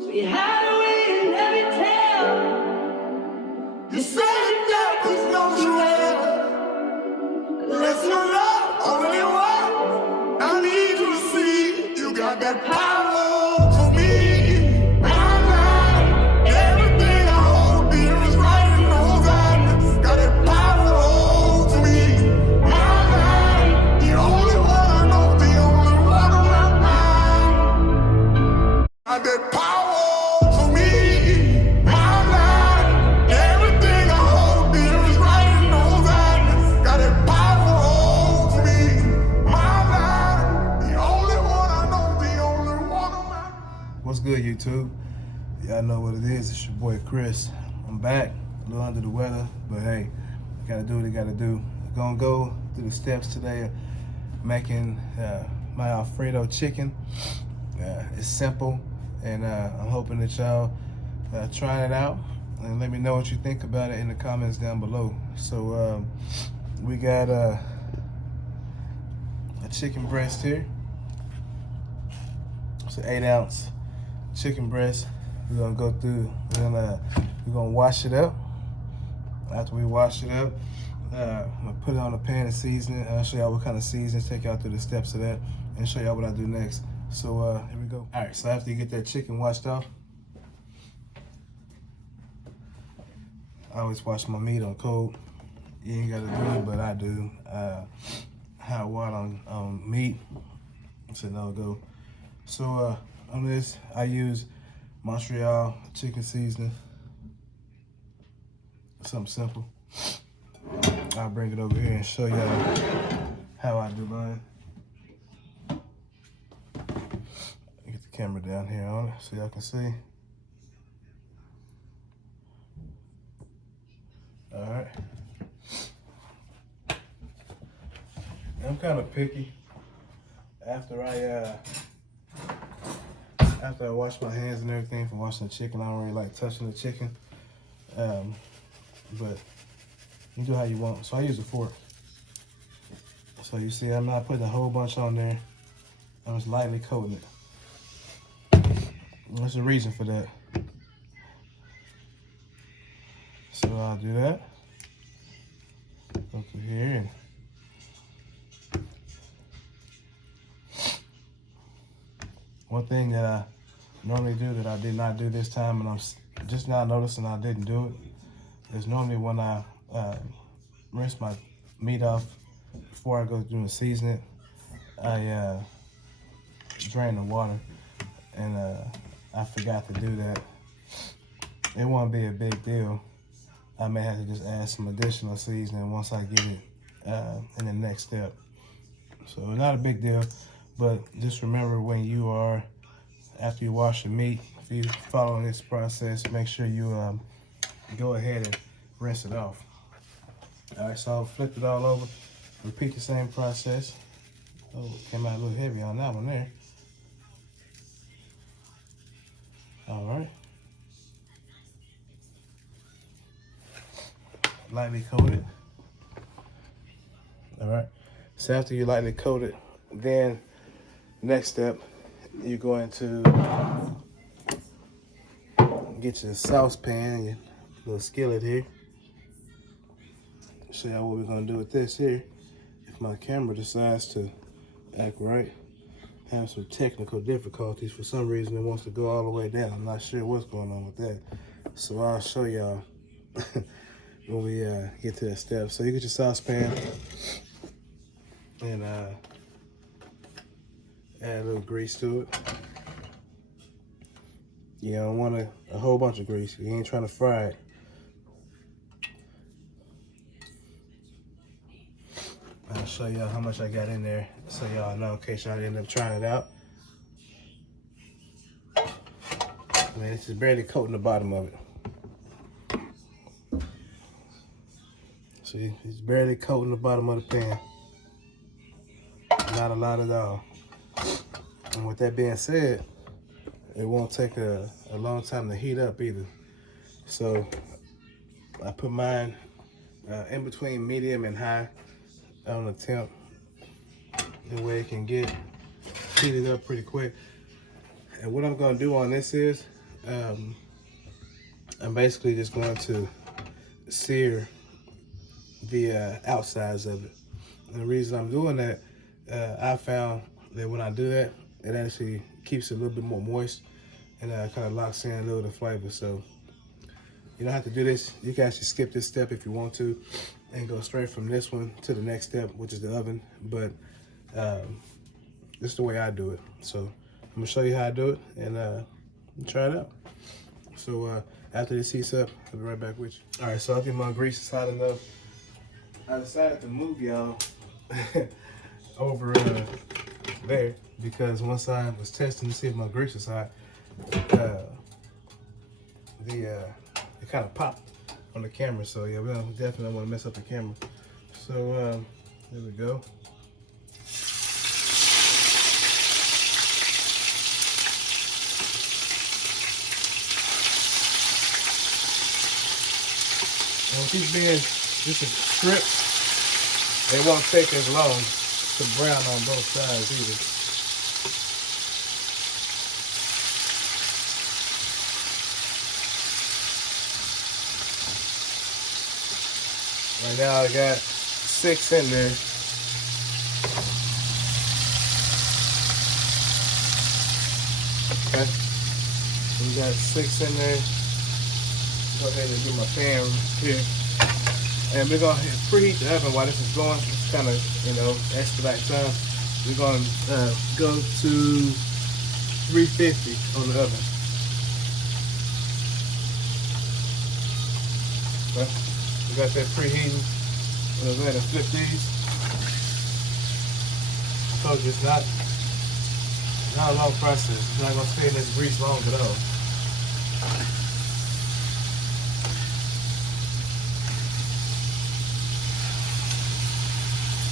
So you hide away and never tell. You say the darkness knows you well. Let's your love only one. I need you to see you got that power for me. My life, everything I hold dear is right in those eyes. Got that power for me. My life, the only one I know, the only one on my mind. Got that power for me. My life, everything I hold dear is right in those eyes. Got that power for me. My life, the only one I know, the only one on my mind. What's good, YouTube? Y'all know what it is. It's your boy Chris. I'm back, a little under the weather, but hey, I gotta do what I gotta do. I'm gonna go through the steps today of making my Alfredo chicken. It's simple, and I'm hoping that y'all try it out and let me know what you think about it in the comments down below. So we got a chicken breast here. It's an 8-ounce chicken breast. We're gonna go through. We're gonna wash it up. After we wash it up, I'm gonna put it on a pan and season it. I'll show y'all what kind of seasoning. Take y'all through the steps of that, and show y'all what I do next. So here we go. All right. So after you get that chicken washed off, I always wash my meat on cold. You ain't gotta do it, but I do. Hot water on meat, it's a no-go. So on this, I use Montreal chicken seasoning. Something simple. I'll bring it over here and show y'all how I do mine. Get the camera down here on it so y'all can see. All right. I'm kind of picky. After I wash my hands and everything from washing the chicken, I don't really like touching the chicken. But you do how you want. So I use a fork. So you see, I'm not putting a whole bunch on there. I'm just lightly coating it. There's a reason for that. So I'll do that. Go through here and one thing that I normally do that I did not do this time, and I'm just now noticing I didn't do it, is normally when I rinse my meat off before I go through and season it, I drain the water, and I forgot to do that. It won't be a big deal. I may have to just add some additional seasoning once I get it in the next step. So not a big deal. But just remember, when you are, after you wash your meat, if you follow this process, make sure you go ahead and rinse it off. All right, so I'll flip it all over. Repeat the same process. Oh, came out a little heavy on that one there. All right. Lightly coat it. All right. So after you lightly coat it, then next step, you're going to get your saucepan, your little skillet here. Show y'all what we're gonna do with this here. If my camera decides to act right, have some technical difficulties. For some reason, it wants to go all the way down. I'm not sure what's going on with that. So I'll show y'all when we get to that step. So you get your saucepan and add a little grease to it. You don't want a whole bunch of grease. You ain't trying to fry it. I'll show y'all how much I got in there so y'all know in case y'all end up trying it out. I mean, it's just barely coating the bottom of it. See, it's barely coating the bottom of the pan. Not a lot at all. And with that being said, it won't take a long time to heat up either. So I put mine in between medium and high on the temp. The way it can get heated up pretty quick. And what I'm gonna do on this is, I'm basically just going to sear the outsides of it. And the reason I'm doing that, I found that when I do that, it actually keeps it a little bit more moist and kind of locks in a little of the flavor. So you don't have to do this. You can actually skip this step if you want to and go straight from this one to the next step, which is the oven. But this is the way I do it. So I'm gonna show you how I do it and try it out. So after this heats up, I'll be right back with you. All right, so I think my grease is hot enough. I decided to move y'all over there because once I was testing to see if my grease is hot, it kind of popped on the camera. So yeah, we definitely don't want to mess up the camera. So there we go. And with these being just a strip, they won't take as long to brown on both sides either. Right now I got 6 in there. Okay, so we got 6 in there. Go ahead and get my pan here. And we're gonna preheat the oven while this is going. It's kind of, expedite time. We're gonna go to 350 on the oven. Okay. We got that preheating. We'll go ahead and flip these. I told you it's not a long process. It's not gonna stay in this grease long at all.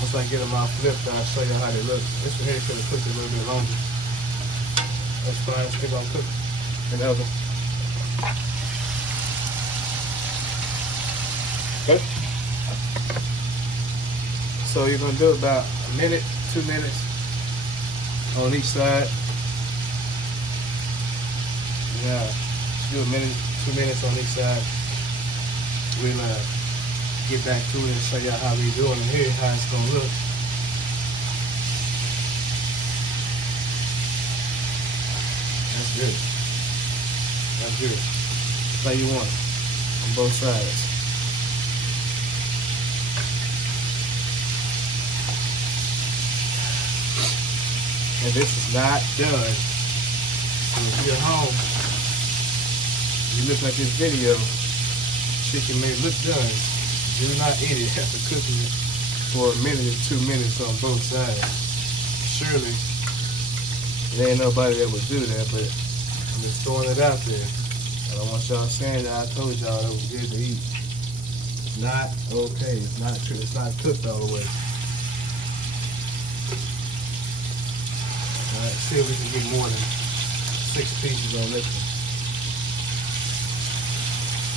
Once I get them all flipped, I'll show you how they look. This one here could have cooked a little bit longer. That's fine. It's still gonna cook in the oven. Okay. So you're gonna do about a minute, 2 minutes on each side. Yeah, do a minute, 2 minutes on each side. We'll get back to it and show y'all how we doing it here, how it's gonna look. That's good. That's good. That's how you want it on both sides. And this is not done. So if you're at home, you look at this video, chicken may look done. Do not eat it after cooking it for a minute or 2 minutes on both sides. Surely, there ain't nobody that would do that, but I'm just throwing it out there. I don't want y'all saying that I told y'all it was good to eat. It's not okay. It's not cooked all the way. Alright, see if we can get more than 6 pieces on this one.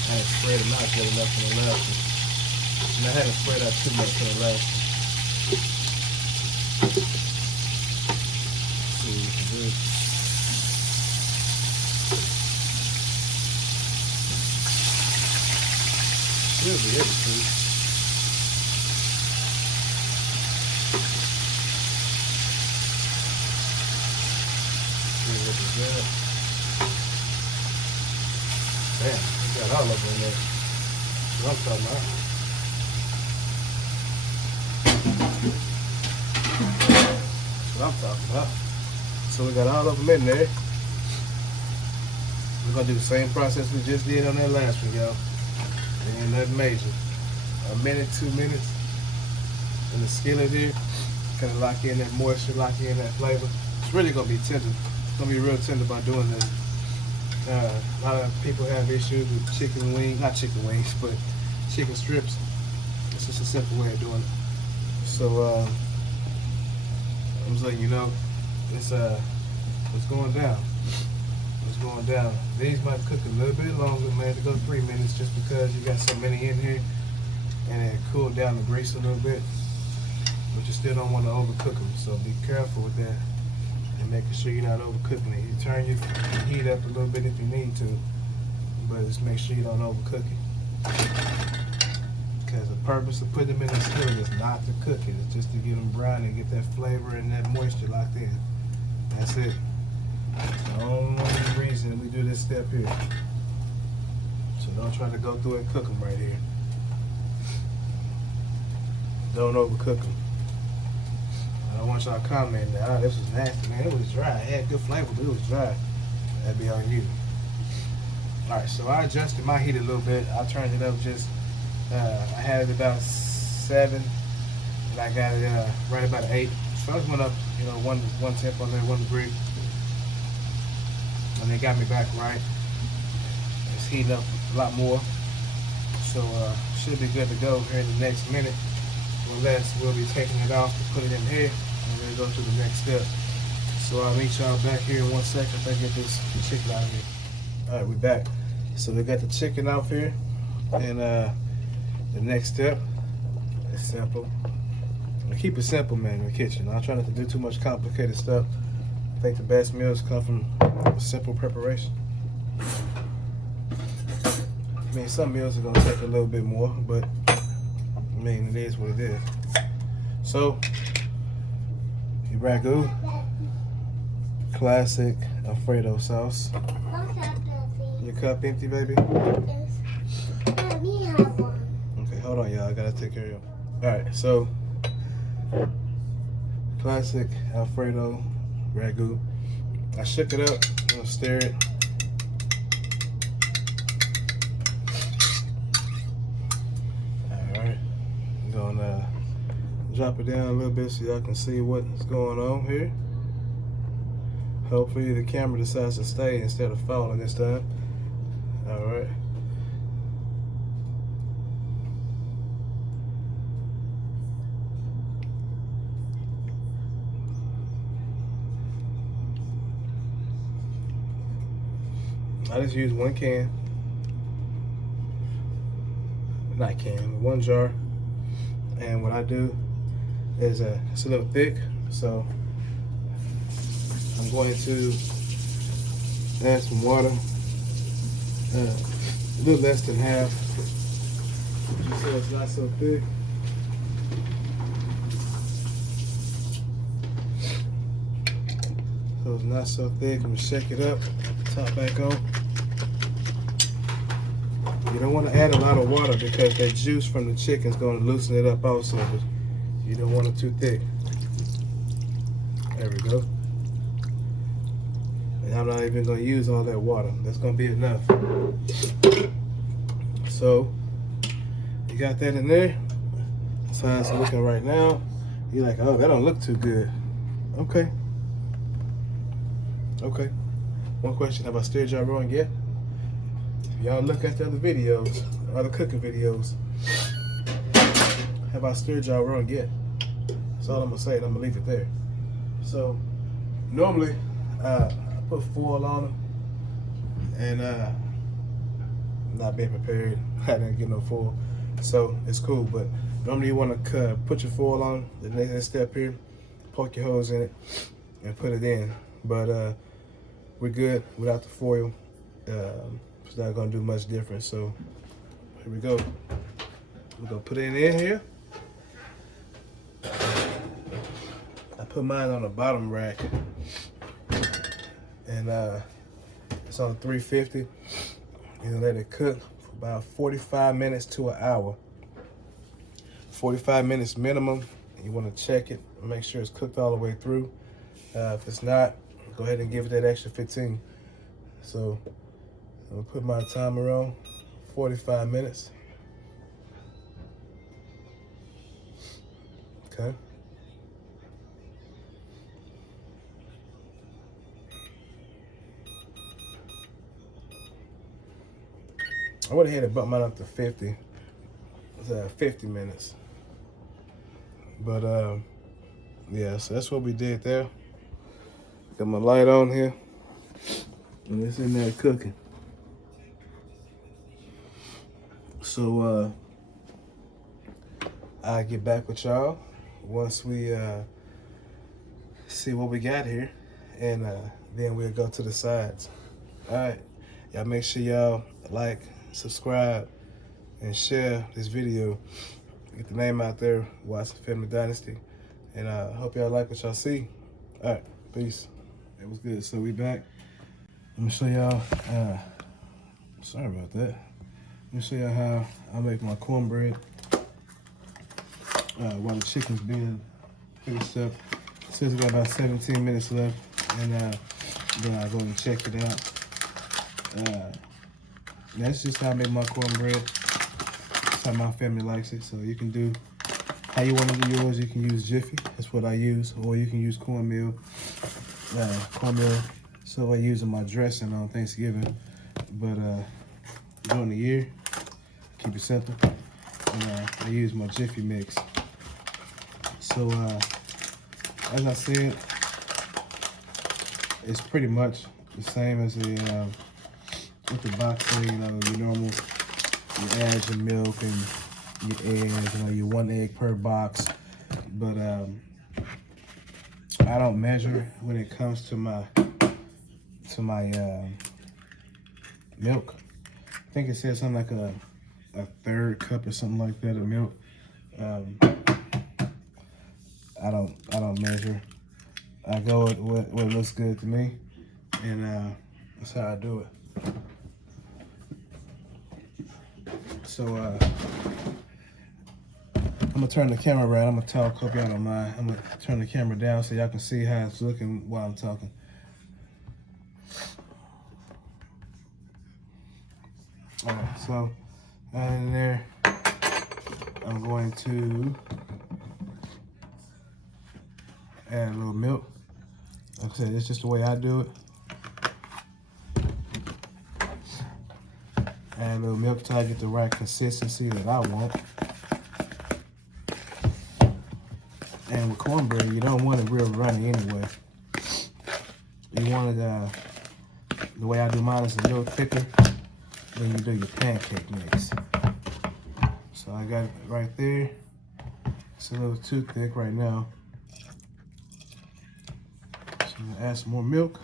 I had spread them out good enough in the last one. And I haven't spread out too much in the last one. Let's see what we can do. Should be able to. Good. Damn, we got all of them in there. That's what I'm talking about. That's what I'm talking about. So we got all of them in there. We're gonna do the same process we just did on that last one, y'all. Ain't nothing major. A minute, 2 minutes in the skillet here. Kind of lock in that moisture, lock in that flavor. It's really gonna be tender. Gonna be real tender by doing this. A lot of people have issues with chicken wings, not chicken wings, but chicken strips. It's just a simple way of doing it. So I'm just letting you know, it's going down. It's going down. These might cook a little bit longer, man, to go 3 minutes, just because you got so many in here, and it cooled down the grease a little bit. But you still don't want to overcook them, so be careful with that. And making sure you're not overcooking it. You turn your heat up a little bit if you need to, but just make sure you don't overcook it. Because the purpose of putting them in the skillet is not to cook it. It's just to get them brown and get that flavor and that moisture locked in. That's it. That's the only reason we do this step here. So don't try to go through and cook them right here. Don't overcook them. I don't want y'all commenting that, oh, this was nasty, man. It was dry. It had good flavor, but it was dry. That'd be on you. Alright, so I adjusted my heat a little bit. I turned it up just, I had it about 7, and I got it right about 8. So I just went up, you know, one temp on there, 1 degree. And they got me back right. It's heating up a lot more. So should be good to go here in the next minute. Unless we'll be taking it off to put it in here and then go to the next step. So I'll meet y'all back here in 1 second if I get this chicken out of here. Alright, we're back. So we got the chicken off here, and the next step is simple. I keep it simple, man, in the kitchen. I try not to do too much complicated stuff. I think the best meals come from simple preparation. I mean, some meals are gonna take a little bit more, but I mean, it is what it is. So, your ragu, classic Alfredo sauce. Your cup empty, baby? Yes. Let me have one. Okay, hold on, y'all. I gotta take care of you. Alright, so, classic Alfredo ragu. I shook it up. I'm gonna stir it. Gonna drop it down a little bit so y'all can see what's going on here. Hopefully the camera decides to stay instead of falling this time. Alright. I just use 1 can. Not can, 1 jar. And what I do is it's a little thick, so I'm going to add some water, a little less than half, so it's not so thick. So it's not so thick. I'm gonna shake it up, top back on. You don't want to add a lot of water because that juice from the chicken is going to loosen it up also, but you don't want it too thick. There we go. And I'm not even going to use all that water. That's going to be enough. So, you got that in there. That's how it's looking right now. You're like, oh, that don't look too good. Okay. Okay. One question, have I stirred y'all wrong yet? Y'all look at the other videos, other cooking videos. Have I stirred y'all wrong yet? That's all I'm gonna say, and I'm gonna leave it there. So, normally, I put foil on them, and not being prepared, I didn't get no foil, so it's cool. But normally, you want to put your foil on the next step here, poke your holes in it, and put it in. But we're good without the foil. It's not gonna do much difference. So here we go. We're gonna put it in here. I put mine on the bottom rack, and it's on 350. And let it cook for about 45 minutes to an hour. 45 minutes minimum. You want to check it, make sure it's cooked all the way through. If it's not, go ahead and give it that extra 15. So I'm gonna put my timer on, 45 minutes. Okay. I went ahead and bumped mine up to 50. It's 50 minutes. But yeah, so that's what we did there. Got my light on here, and it's in there cooking. So I'll get back with y'all once we see what we got here, and then we'll go to the sides. All right, y'all make sure y'all like, subscribe, and share this video. Get the name out there, Watson Family Dynasty, and I hope y'all like what y'all see. All right, peace. It was good. So we back. Let me show y'all. Sorry about that. Let me show y'all how I make my cornbread while the chicken's being finished up. It says we got about 17 minutes left, and then I'll go and check it out. That's just how I make my cornbread. That's how my family likes it. So you can do how you want to do yours. You can use Jiffy. That's what I use. Or you can use cornmeal. So I use in my dressing on Thanksgiving. But during the year, keep it simple. And I use my Jiffy mix. So as I said, it's pretty much the same as with the boxing. You know, your normal. You add your milk and your eggs. You know, your 1 egg per box. But I don't measure when it comes to my milk. I think it says something like a 1/3 cup or something like that of milk. I don't measure. I go with what looks good to me, and that's how I do it. So I'm gonna turn the camera around. I'm gonna talk. Hope y'all don't mind. I'm gonna turn the camera down so y'all can see how it's looking while I'm talking. All right, so in there, I'm going to add a little milk. Like I said, it's just the way I do it. Add a little milk until I get the right consistency that I want. And with cornbread, you don't want it real runny anyway. You want it, the way I do mine is a little thicker than you do your pancake mix. So I got it right there. It's a little too thick right now. So I'm gonna add some more milk.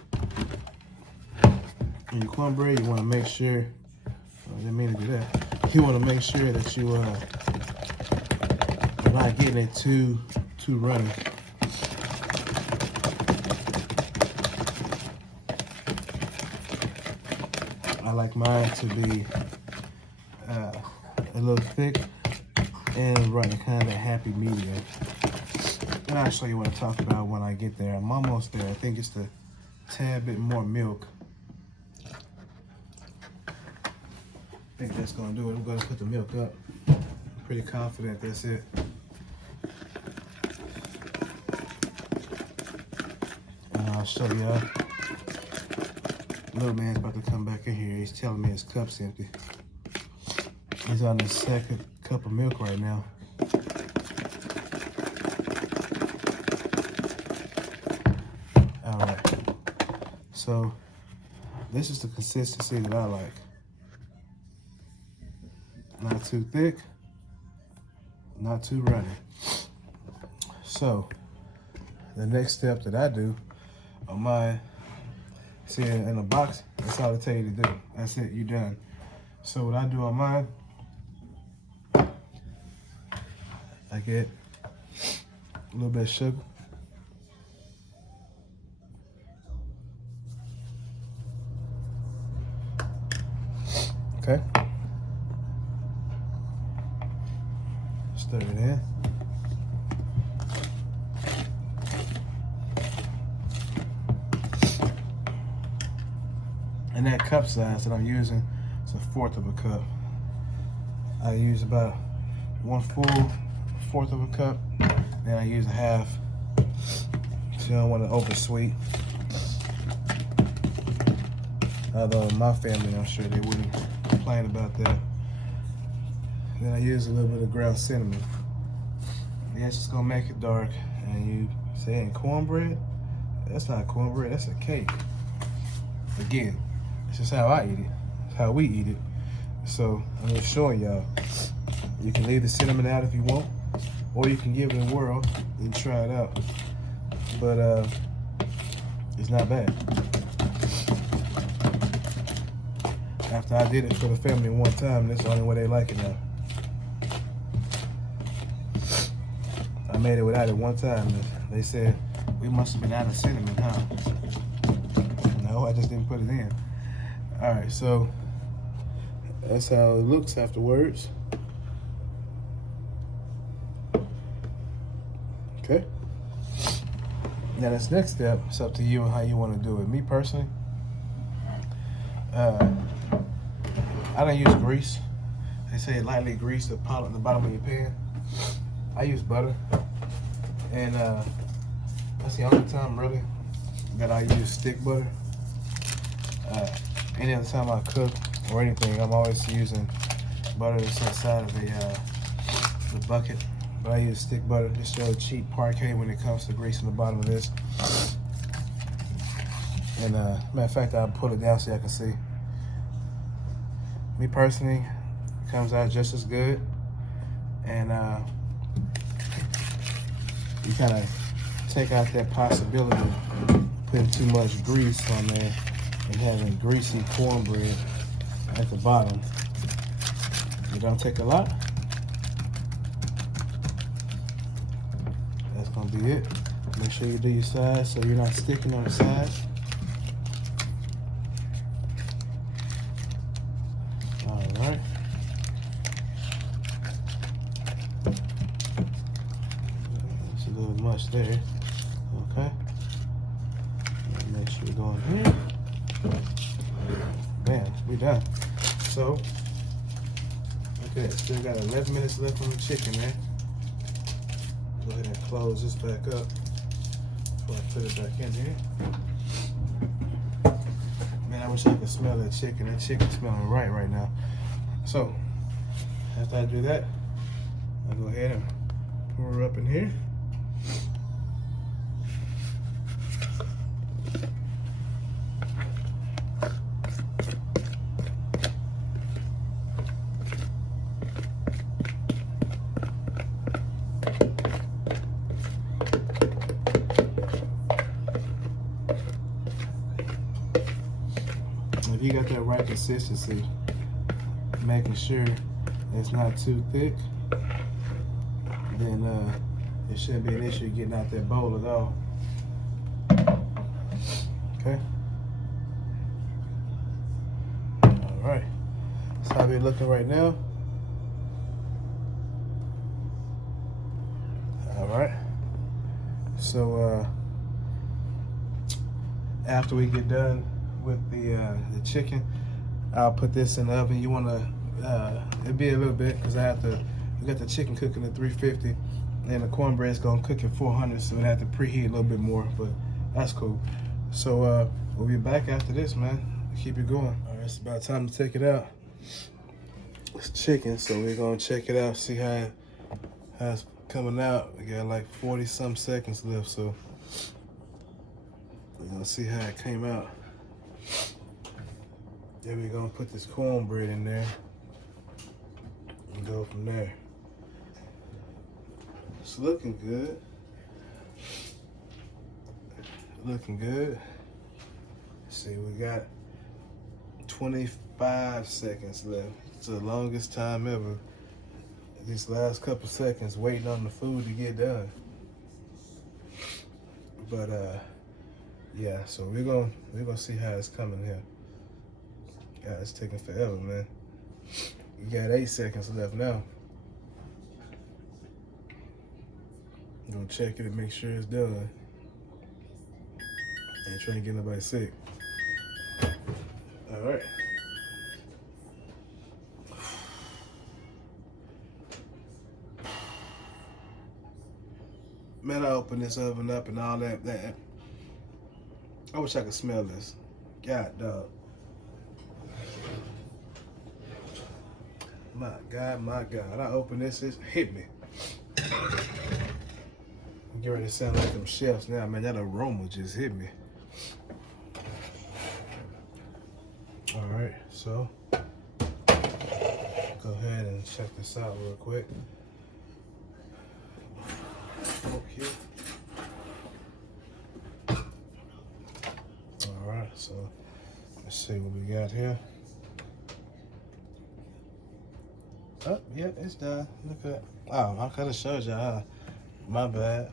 In your cornbread, you want to make sure, I didn't mean to do that. You want to make sure that you're not getting it too runny. I like mine to be a little thick and runny, kind of a happy medium. And I'll show you what I'm talking about when I get there. I'm almost there. I think it's the tad bit more milk. I think that's gonna do it. I'm gonna put the milk up. I'm pretty confident that's it. And I'll show y'all. Little man's about to come back in here. He's telling me his cup's empty. He's on his second cup of milk right now. All right. So this is the consistency that I like. Not too thick, not too runny. So the next step that I do on mine, see in a box, that's all they tell you to do. That's it, you're done. So what I do on mine, I get a little bit of sugar. Okay. Stir it in. And that cup size that I'm using is 1/4 of a cup. I use about 1/4 of a cup. Then I use a half. So you don't want to over sweet. Although my family, I'm sure they wouldn't complain about that. Then I use a little bit of ground cinnamon. Yeah, it's just gonna make it dark. And you saying cornbread? That's not cornbread, that's a cake. Again, it's just how I eat it. It's how we eat it. So I'm just showing y'all. You can leave the cinnamon out if you want, or you can give it a whirl and try it out. But It's not bad. After I did it for the family one time, that's the only way they like it now. I made it without it one time. They said, we must have been out of cinnamon, huh? No, I just didn't put it in. All right, so that's how it looks afterwards. Okay. Now this next step, it's up to you and how you want to do it. Me personally, I don't use grease. They say lightly grease the bottom of your pan. I use butter, and that's the only time really that I use stick butter. Any other time I cook or anything, I'm always using butter that's inside of the bucket. But I use stick butter, just real cheap parquet when it comes to greasing the bottom of this. And matter of fact, I'll pull it down so y'all can see. Me personally, it comes out just as good. And you kind of take out that possibility of putting too much grease on there and having greasy cornbread at the bottom. It don't take a lot. That's gonna be it. Make sure you do your sides so you're not sticking on the sides. All right. It's a little much there. Okay. Make sure you're going here. Bam, we done. So, okay, still got 11 minutes left on the chicken there. Go ahead and close this back up before I put it back in here. Man, I wish I could smell that chicken. That chicken's smelling right now. So, after I do that, I'll go ahead and pour her up in here. If you got that right consistency, making sure it's not too thick, then it shouldn't be an issue getting out that bowl at all. Okay. All right. That's how we're looking right now. All right. So after we get done with the chicken, I'll put this in the oven. You want to it'll be a little bit because we got the chicken cooking at 350 and the cornbread's gonna cook at 400, so it have to preheat a little bit more, but that's cool. So we'll be back after this, man. Keep it going. All right, it's about time to take it out. It's chicken, so we're gonna check it out, see how it's coming out. We got like 40 some seconds left, so we're gonna see how it came out. Then we're gonna put this cornbread in there and go from there. It's looking good. Looking good. Let's see, we got 25 seconds left. It's the longest time ever. These last couple seconds waiting on the food to get done. But yeah, so we're gonna see how it's coming here. God, it's taking forever, man. You got 8 seconds left now. Go check it and make sure it's done. Ain't trying to get nobody sick. All right. Man, I opened this oven up and all that. I wish I could smell this. God, dog. My God. I opened this, it hit me. I'm getting ready to sound like them chefs now, man. That aroma just hit me. All right, so go ahead and check this out real quick. Okay. right here. Oh, yeah, it's done. Look at that. Oh, I could have showed y'all. My bad.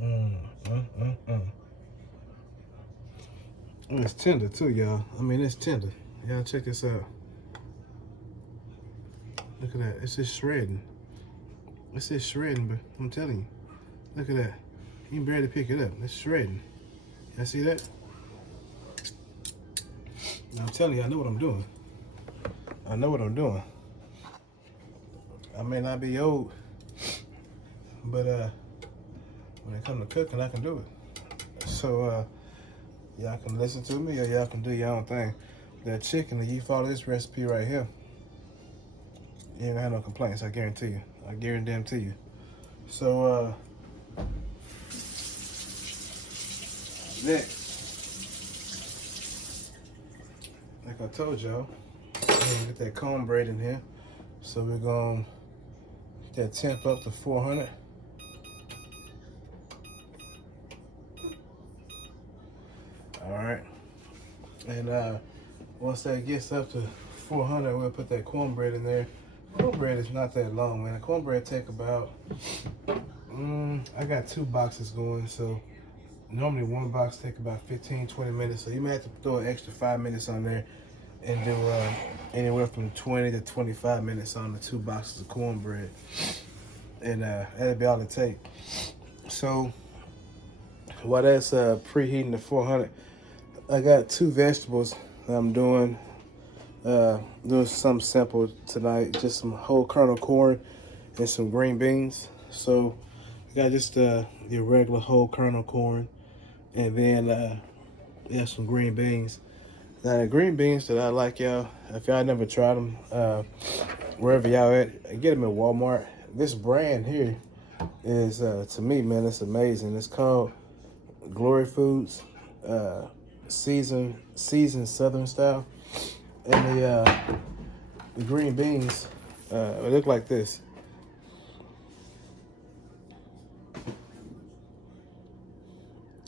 And it's tender too, y'all. I mean, it's tender. Y'all check this out. Look at that. It's just shredding. It's just shredding, but I'm telling you. Look at that. You can barely pick it up. It's shredding. Y'all see that? Now, I'm telling you, I know what I'm doing. I know what I'm doing. I may not be old, but when it comes to cooking, I can do it. So y'all can listen to me or y'all can do your own thing. That chicken, if you follow this recipe right here, you ain't gonna have no complaints, I guarantee you. I guarantee you. So next, like I told y'all, we're gonna get that cornbread in here. So we're gonna get that temp up to 400. All right. And once that gets up to 400, we'll put that cornbread in there. Cornbread is not that long, man. Cornbread take about, I got 2 boxes going, so normally 1 box take about 15-20 minutes. So you may have to throw an extra 5 minutes on there and do anywhere from 20 to 25 minutes on the 2 boxes of cornbread. And that'll be all it take. So while that's preheating to 400, I got 2 vegetables that I'm doing. Doing something simple tonight, just some whole kernel corn and some green beans. So I got just your regular whole kernel corn, and then some green beans. Now the green beans that I like, y'all, if y'all never tried them, wherever y'all at, get them at Walmart. This brand here is, to me, man, it's amazing. It's called Glory Foods, seasoned Southern style. And the green beans, they look like this.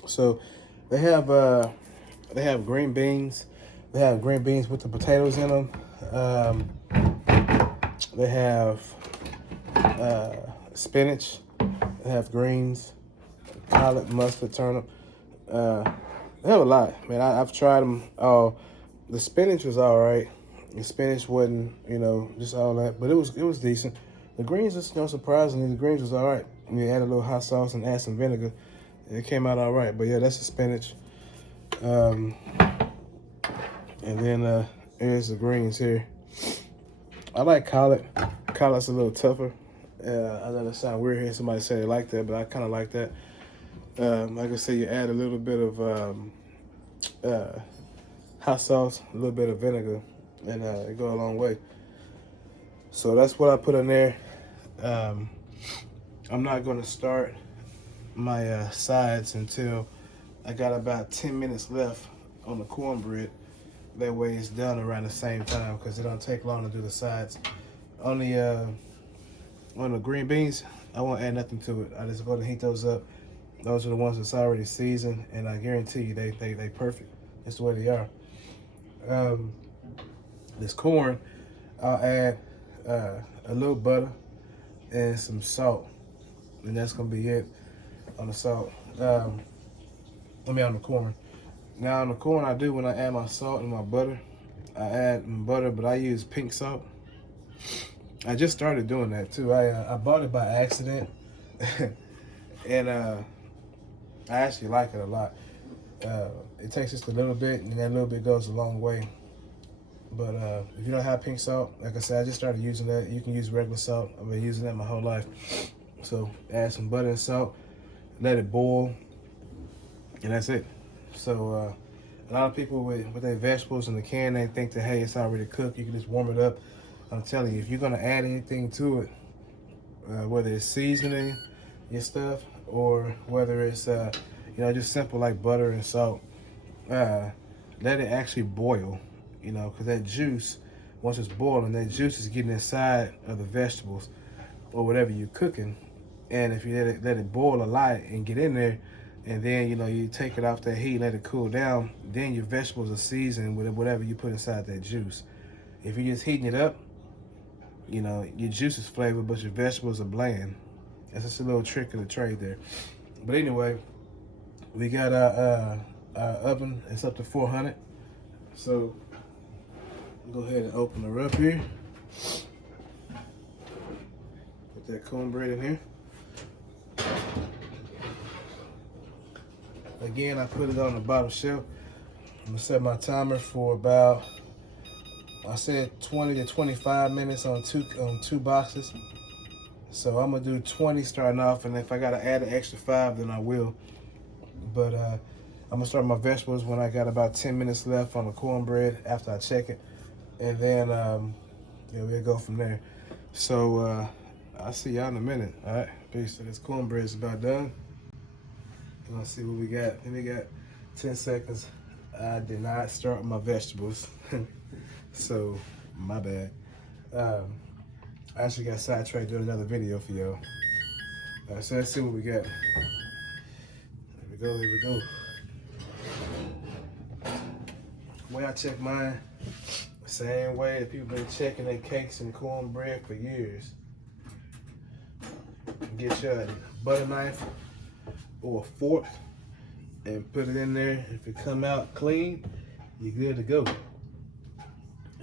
So they have green beans. They have green beans with the potatoes in them. They have spinach. They have greens, collard, mustard, turnip. They have a lot, man. I've tried them all. The spinach was all right. The spinach wasn't, just all that, but it was decent. The greens, surprisingly, the greens was all right. You add a little hot sauce and add some vinegar, it came out all right. But yeah, that's the spinach. And then here's the greens here. I like collard. Collard's a little tougher. I know that sound weird hearing somebody say they like that, but I kind of like that. Like I said, you add a little bit of hot sauce, a little bit of vinegar, and it go a long way. So that's what I put in there. I'm not going to start my sides until I got about 10 minutes left on the cornbread. That way it's done around the same time, because it don't take long to do the sides. On the green beans, I won't add nothing to it. I just go to heat those up. Those are the ones that's already seasoned, and I guarantee you they perfect. That's the way they are. This corn, I'll add a little butter and some salt, and that's gonna be it on the salt. On the corn. Now on the corn, I do when I add my salt and my butter, I add butter, but I use pink salt. I just started doing that too. I bought it by accident, and I actually like it a lot. It takes just a little bit, and that little bit goes a long way. But if you don't have pink salt, like I said, I just started using that. You can use regular salt. I've been using that my whole life. So add some butter and salt, let it boil, and that's it. So a lot of people with their vegetables in the can, they think that, hey, it's already cooked. You can just warm it up. I'm telling you, if you're gonna add anything to it, whether it's seasoning your stuff or whether it's just simple like butter and salt, let it actually boil. Because that juice, once it's boiling, that juice is getting inside of the vegetables or whatever you're cooking. And if you let it boil a lot and get in there, And then, you know, you take it off that heat, let it cool down. Then your vegetables are seasoned with whatever you put inside that juice. If you're just heating it up, you know, your juice is flavored, but your vegetables are bland. That's just a little trick of the trade there. But anyway, we got our oven. It's up to 400. So go ahead and open her up here. Put that cornbread in here. Again, I put it on the bottom shelf. I'm gonna set my timer for about, I said 20 to 25 minutes on two boxes. So I'm gonna do 20 starting off, and if I gotta add an extra 5, then I will. But I'm gonna start my vegetables when I got about 10 minutes left on the cornbread after I check it, and then yeah, we'll go from there. So I'll see y'all in a minute. All right, peace. So this cornbread is about done. Let's see what we got. And we got 10 seconds. I did not start my vegetables, so my bad. I actually got sidetracked doing another video for y'all. All right, so let's see what we got. Here we go, here we go. The way I check mine, same way that people been checking their cakes and cornbread for years. Get your butter knife or a fork and put it in there. If it come out clean, you're good to go.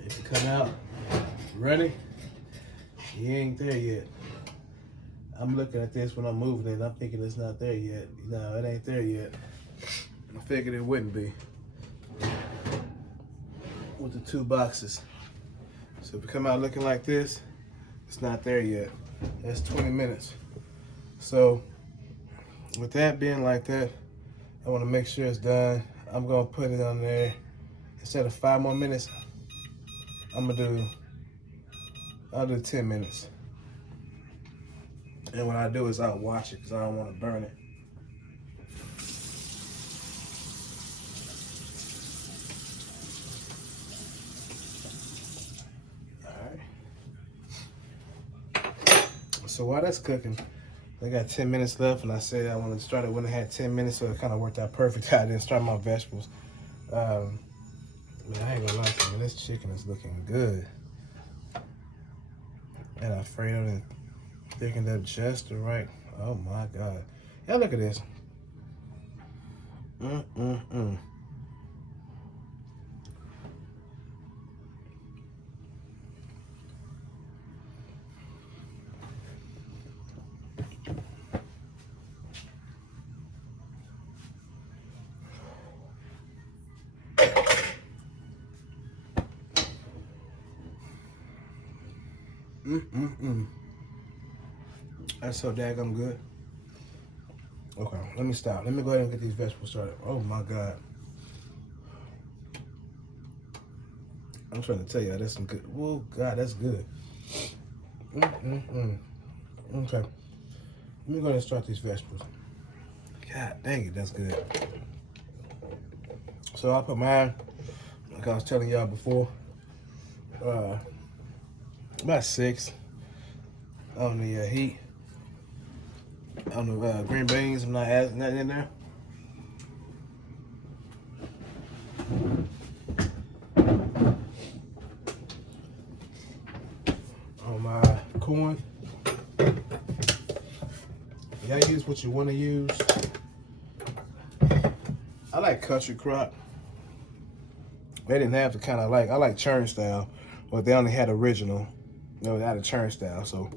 If it come out runny, you ain't there yet. I'm looking at this when I'm moving it. I'm thinking it's not there yet. No, it ain't there yet. I figured it wouldn't be with the 2 boxes. So if it come out looking like this, it's not there yet. That's 20 minutes. So with that being like that, I want to make sure it's done. I'm gonna put it on there. Instead of 5 more minutes, I'll do 10 minutes. And what I do is I'll wash it because I don't want to burn it. All right. So while that's cooking, I got 10 minutes left, and I said I wanted to start it when I had 10 minutes, so it kind of worked out perfect. I didn't start my vegetables. Man, I ain't gonna lie to you, this chicken is looking good. And Alfredo and thickened up just right. Oh my God. Yeah, look at this. That's so daggone good. Okay, let me stop. Let me go ahead and get these vegetables started. Oh my God. I'm trying to tell you, that's some good. Oh God, that's good. Okay. Let me go ahead and start these vegetables. God dang it, that's good. So I put mine, like I was telling y'all before, about 6 on the heat. On the green beans, I'm not adding that in there. On my corn, y'all use what you want to use. I like country crock. They didn't have the kind I like churn style, but they only had original. No, they had a churn style, so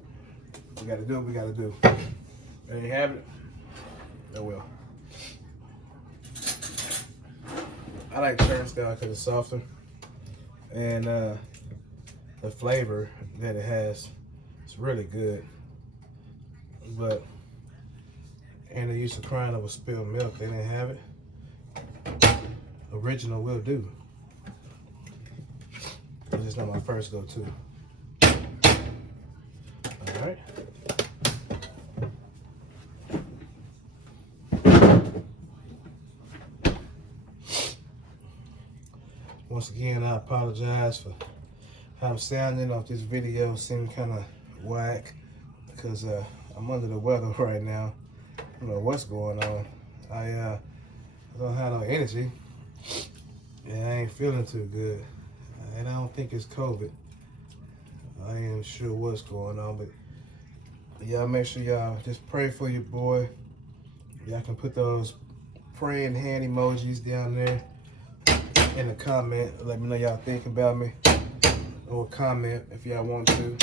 we gotta do what we gotta do. There you have it. Oh well. I like churn style because it's softer, and the flavor that it has is really good. But and they used to crying over spilled milk. They didn't have it. Original will do. It's just not my first go-to. All right. Once again, I apologize for how I'm sounding off this video. Seemed kind of whack because I'm under the weather right now. I don't know what's going on. I don't have no energy, and I ain't feeling too good. And I don't think it's COVID. I ain't sure what's going on, but y'all make sure y'all just pray for your boy. Y'all can put those praying hand emojis down there in the comment. Let me know y'all thinking about me, or comment if y'all want to.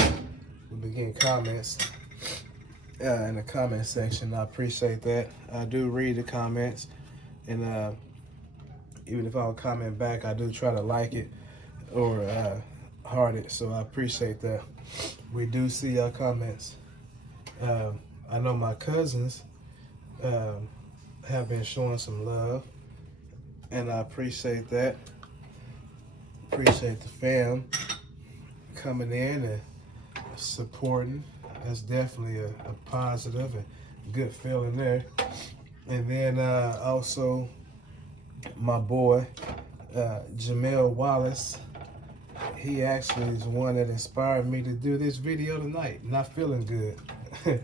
We'll be getting comments in the comment section. I appreciate that. I do read the comments, and even if I don't comment back, I do try to like it or heart it. So I appreciate that. We do see your comments. I know my cousins have been showing some love, and I appreciate that. Appreciate the fam coming in and supporting. That's definitely a positive and good feeling there. And then also my boy Jamel Wallace, he actually is the one that inspired me to do this video tonight. Not feeling good. I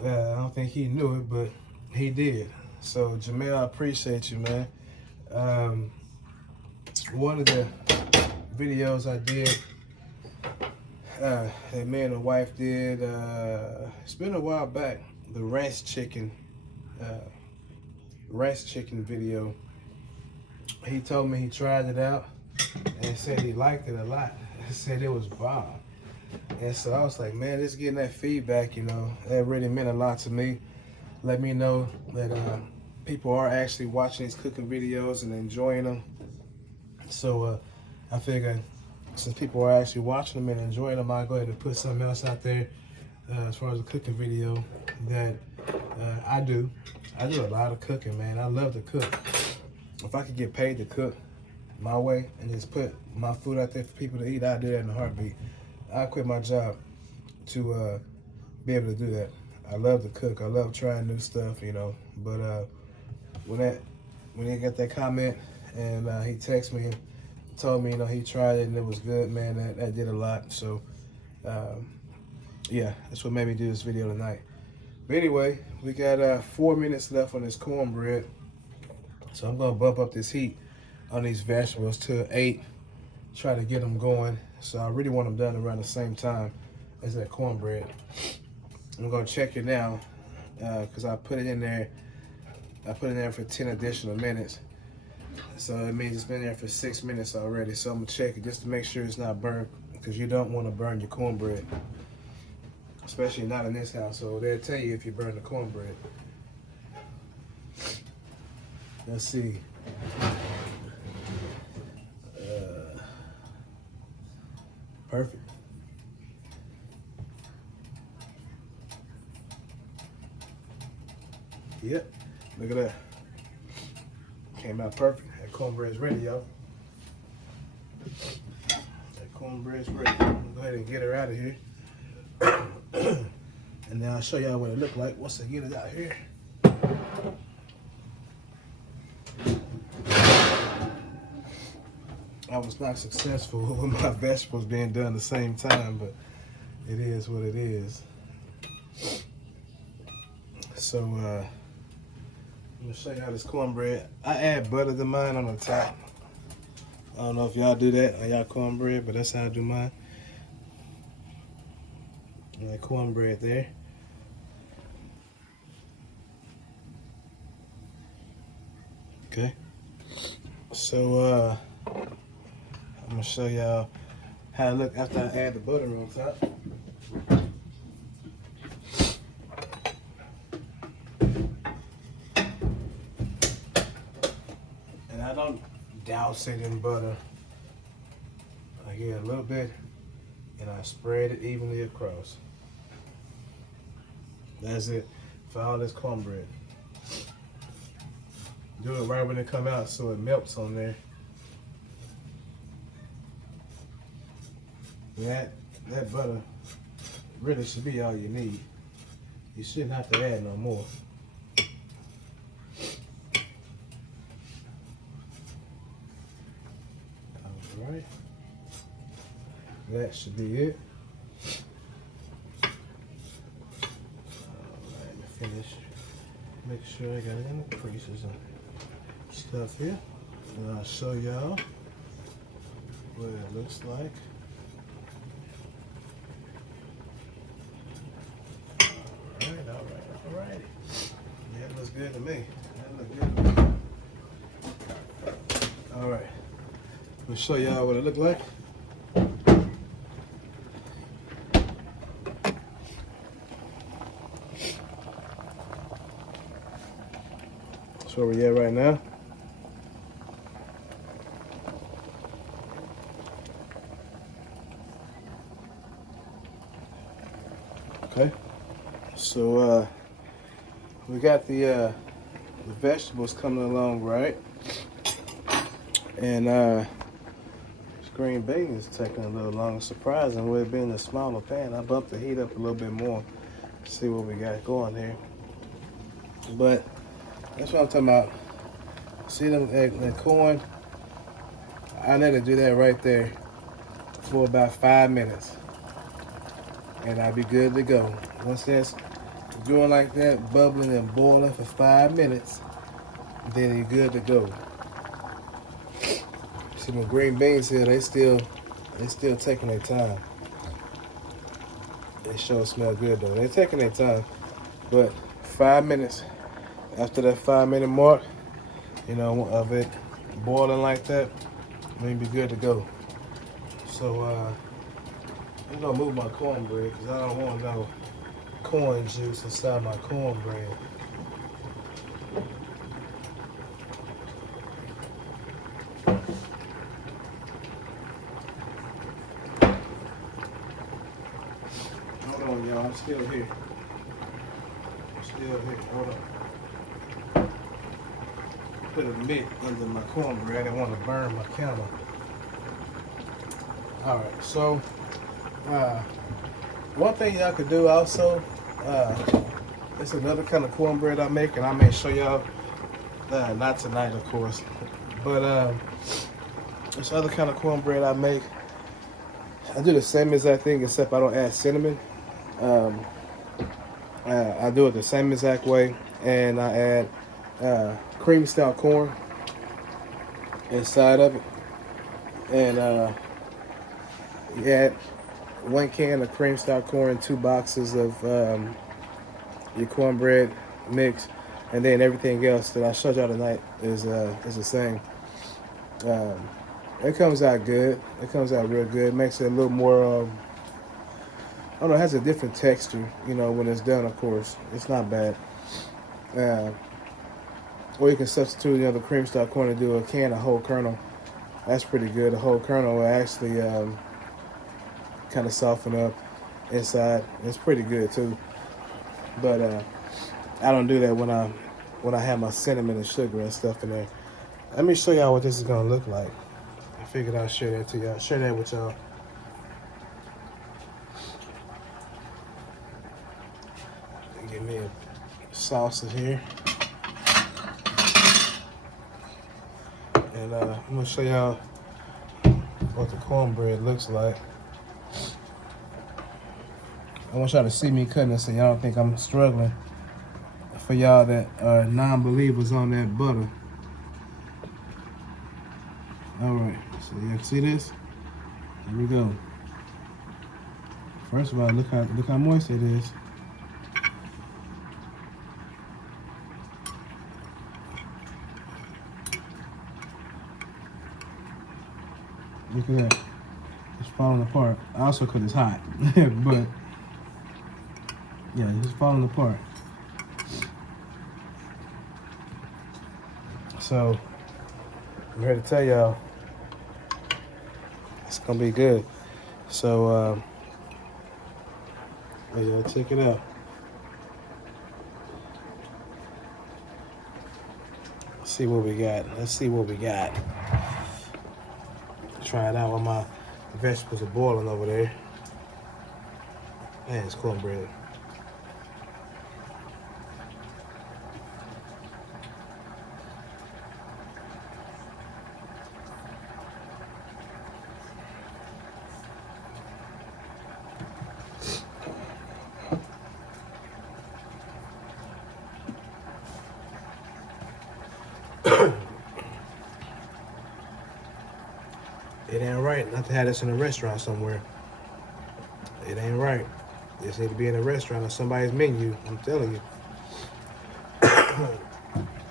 don't think he knew it, but he did. So Jamel, I appreciate you, man. One of the videos I did, that me and the wife did, it's been a while back, the ranch chicken video. He told me he tried it out and said he liked it a lot. He said it was bomb. And so I was like, man, just getting that feedback, you know, that really meant a lot to me. Let me know that people are actually watching these cooking videos and enjoying them. So I figured since people are actually watching them and enjoying them, I'll go ahead and put something else out there as far as a cooking video that I do. I do a lot of cooking, man. I love to cook. If I could get paid to cook my way and just put my food out there for people to eat, I'd do that in a heartbeat. I quit my job to be able to do that. I love to cook. I love trying new stuff, you know. But when he got that comment and he texted me and told me, you know, he tried it and it was good, man, that did a lot. So, yeah, that's what made me do this video tonight. But anyway, we got 4 minutes left on this cornbread. So I'm going to bump up this heat on these vegetables to 8. Try to get them going. So I really want them done around the same time as that cornbread. I'm going to check it now because I put it in there. I put it in there for 10 additional minutes. So it means it's been there for 6 minutes already. So I'm going to check it just to make sure it's not burnt, because you don't want to burn your cornbread. Especially not in this household. They'll tell you if you burn the cornbread. Let's see. Perfect. Yep. Look at that. Came out perfect. That cornbread's ready, y'all. That cornbread's ready. I'm gonna go ahead and get her out of here. And then I'll show y'all what it looked like once I get it out here. I was not successful with my vegetables being done at the same time, but it is what it is. So I'm gonna show y'all this cornbread. I add butter to mine on the top. I don't know if y'all do that on y'all cornbread, but that's how I do mine. And that cornbread there. Okay. So I'm gonna show y'all how it look after I add the butter on top. And I don't douse it in butter. I get a little bit and I spread it evenly across. That's it for all this cornbread. Do it right when it come out so it melts on there. That butter really should be all you need. You shouldn't have to add no more. All right. That should be it. All right, finish Make sure I got any creases and stuff here. And I'll show y'all what it looks like. Alright. Yeah, it looks good to me. Alright. I'll show y'all what it looked like. That's where we at right now. Okay. So we got the vegetables coming along right. And this green beans is taking a little longer. Surprising with it being a smaller pan. I bumped the heat up a little bit more to see what we got going here. But that's what I'm talking about. See that corn? I need to do that right there for about 5 minutes. And I'll be good to go. Once that's going like that, bubbling and boiling for 5 minutes, then you're good to go. See my green beans here, they still taking their time. They sure smell good though. They're taking their time. But 5 minutes, after that 5 minute mark, you know, of it boiling like that, we'll be good to go. So I'm gonna move my cornbread because I don't want no corn juice inside my cornbread. Hold on, y'all. I'm still here. Hold on. Put a mitt under my cornbread. I didn't want to burn my camera. All right. So, one thing y'all could do also, it's another kind of cornbread I make, and I may show y'all. Not tonight, of course, but this other kind of cornbread I make. I do the same exact thing, except I don't add cinnamon. I do it the same exact way, and I add cream stout corn inside of it, and you add 1 can of cream stout corn, 2 boxes of your cornbread mix, and then everything else that I showed y'all tonight is the same. It comes out good. It comes out real good. It makes it a little more. I don't know. It has a different texture. You know, when it's done. Of course, it's not bad. Or you can substitute, you know, the cream stout corn and do a can of whole kernel. That's pretty good. The whole kernel will actually kind of soften up inside. It's pretty good too. But I don't do that when I have my cinnamon and sugar and stuff in there. Let me show y'all what this is gonna look like. I figured I'd share that to y'all. Share that with y'all. Give me a sausage here. And I'm gonna show y'all what the cornbread looks like. I want y'all to see me cutting this so y'all don't think I'm struggling. For y'all that are non-believers on that butter. Alright, so you see this? Here we go. First of all, look how moist it is. Look at that. It's falling apart. Also because it's hot. But yeah, it's falling apart. So I'm here to tell y'all it's gonna be good. So yeah, check it out. Let's see what we got. Let's see what we got. Try it out while my vegetables are boiling over there. Man, it's cornbread. It ain't right not to have this in a restaurant somewhere. It ain't right. This need to be in a restaurant or somebody's menu. I'm telling you.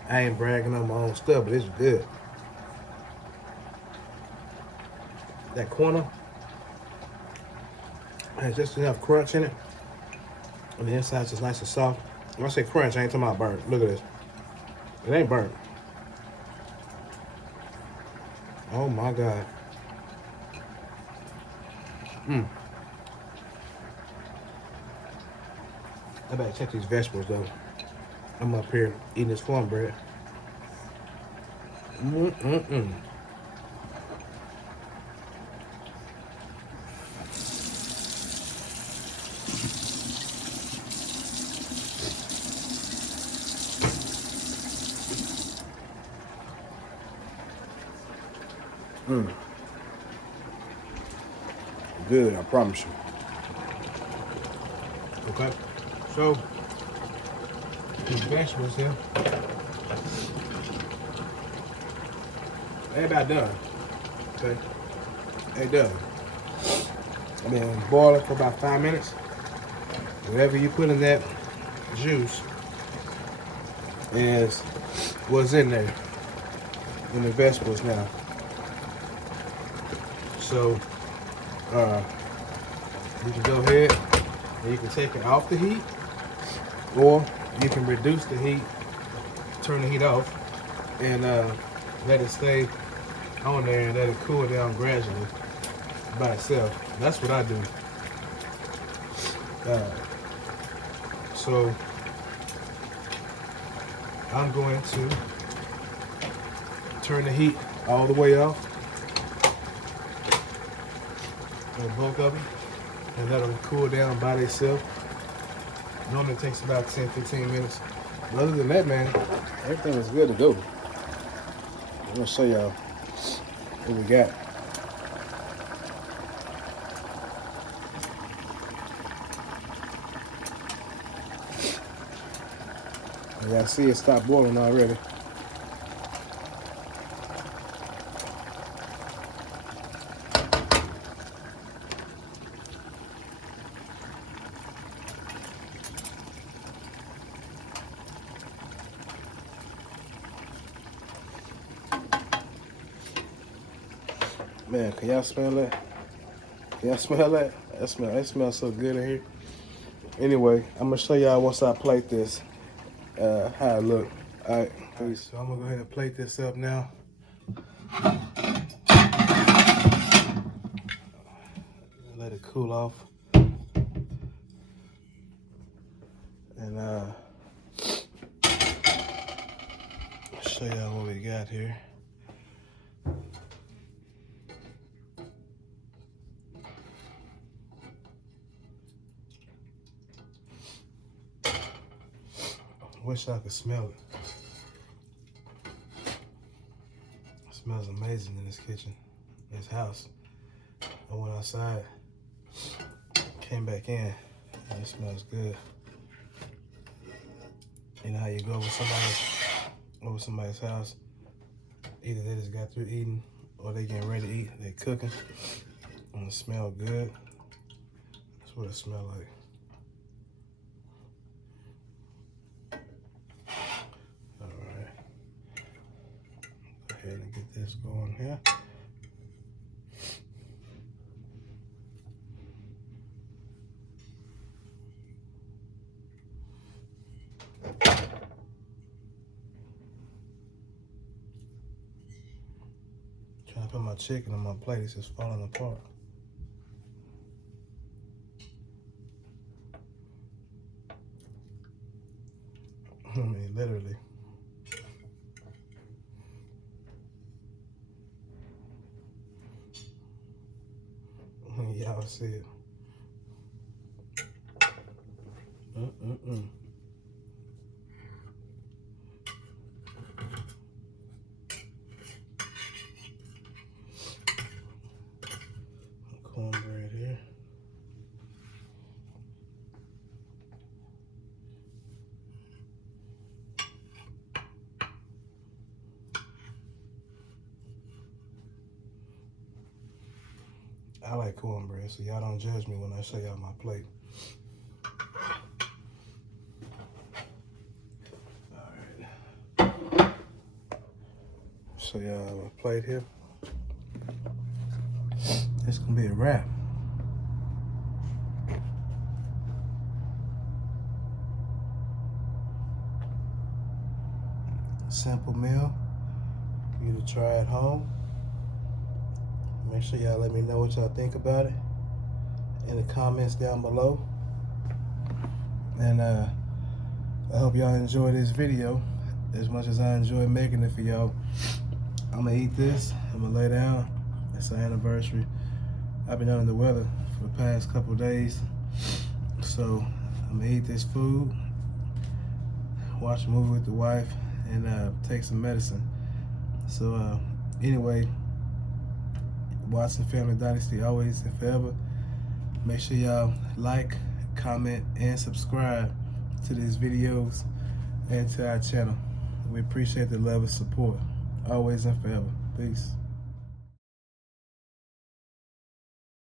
I ain't bragging on my own stuff, but it's good. That corner has just enough crunch in it. And the inside's just nice and soft. When I say crunch, I ain't talking about burnt. Look at this. It ain't burnt. Oh my God. I better check these vegetables though. I'm up here eating this cornbread. Good, I promise you. Okay, so these vegetables here, they about done. Okay, they done. I mean, boil it for about 5 minutes. Whatever you put in that juice is what's in there in the vegetables now. So you can go ahead and you can take it off the heat, or you can reduce the heat, turn the heat off, and let it stay on there and let it cool down gradually by itself. That's what I do. So I'm going to turn the heat all the way off on both of them, and let them cool down by themselves. Normally it takes about 10-15 minutes. But other than that, man, everything is good to go. I'm gonna show y'all what we got. Y'all see it stopped boiling already. Man, can y'all smell that? Can y'all smell that? That smells so good in here. Anyway, I'm gonna show y'all once I plate this, how it look. Alright, so I'm gonna go ahead and plate this up now. Let it cool off. And show y'all what we got here. Wish I could smell it. It smells amazing in this kitchen, this house. I went outside, came back in, and it smells good. You know how you go over somebody's house, either they just got through eating or they getting ready to eat, they cooking, and it smell good. That's what it smells like. Go ahead and get this going here. Trying to put my chicken on my plate, it's just falling apart. I mean, literally. Y'all see it. Cornbread here. I like cornbread, so y'all don't judge me when I show y'all my plate. Alright. Show y'all my plate here. It's gonna be a wrap. Simple meal for you to try at home. Make sure y'all let me know what y'all think about it in the comments down below. And I hope y'all enjoy this video as much as I enjoy making it for y'all. I'm gonna eat this. I'm gonna lay down. It's our anniversary. I've been under the weather for the past couple days, so I'm gonna eat this food, watch a movie with the wife, and take some medicine. So anyway, Watson Family Dynasty always and forever. Make sure y'all like, comment, and subscribe to these videos and to our channel. We appreciate the love and support always and forever. Peace.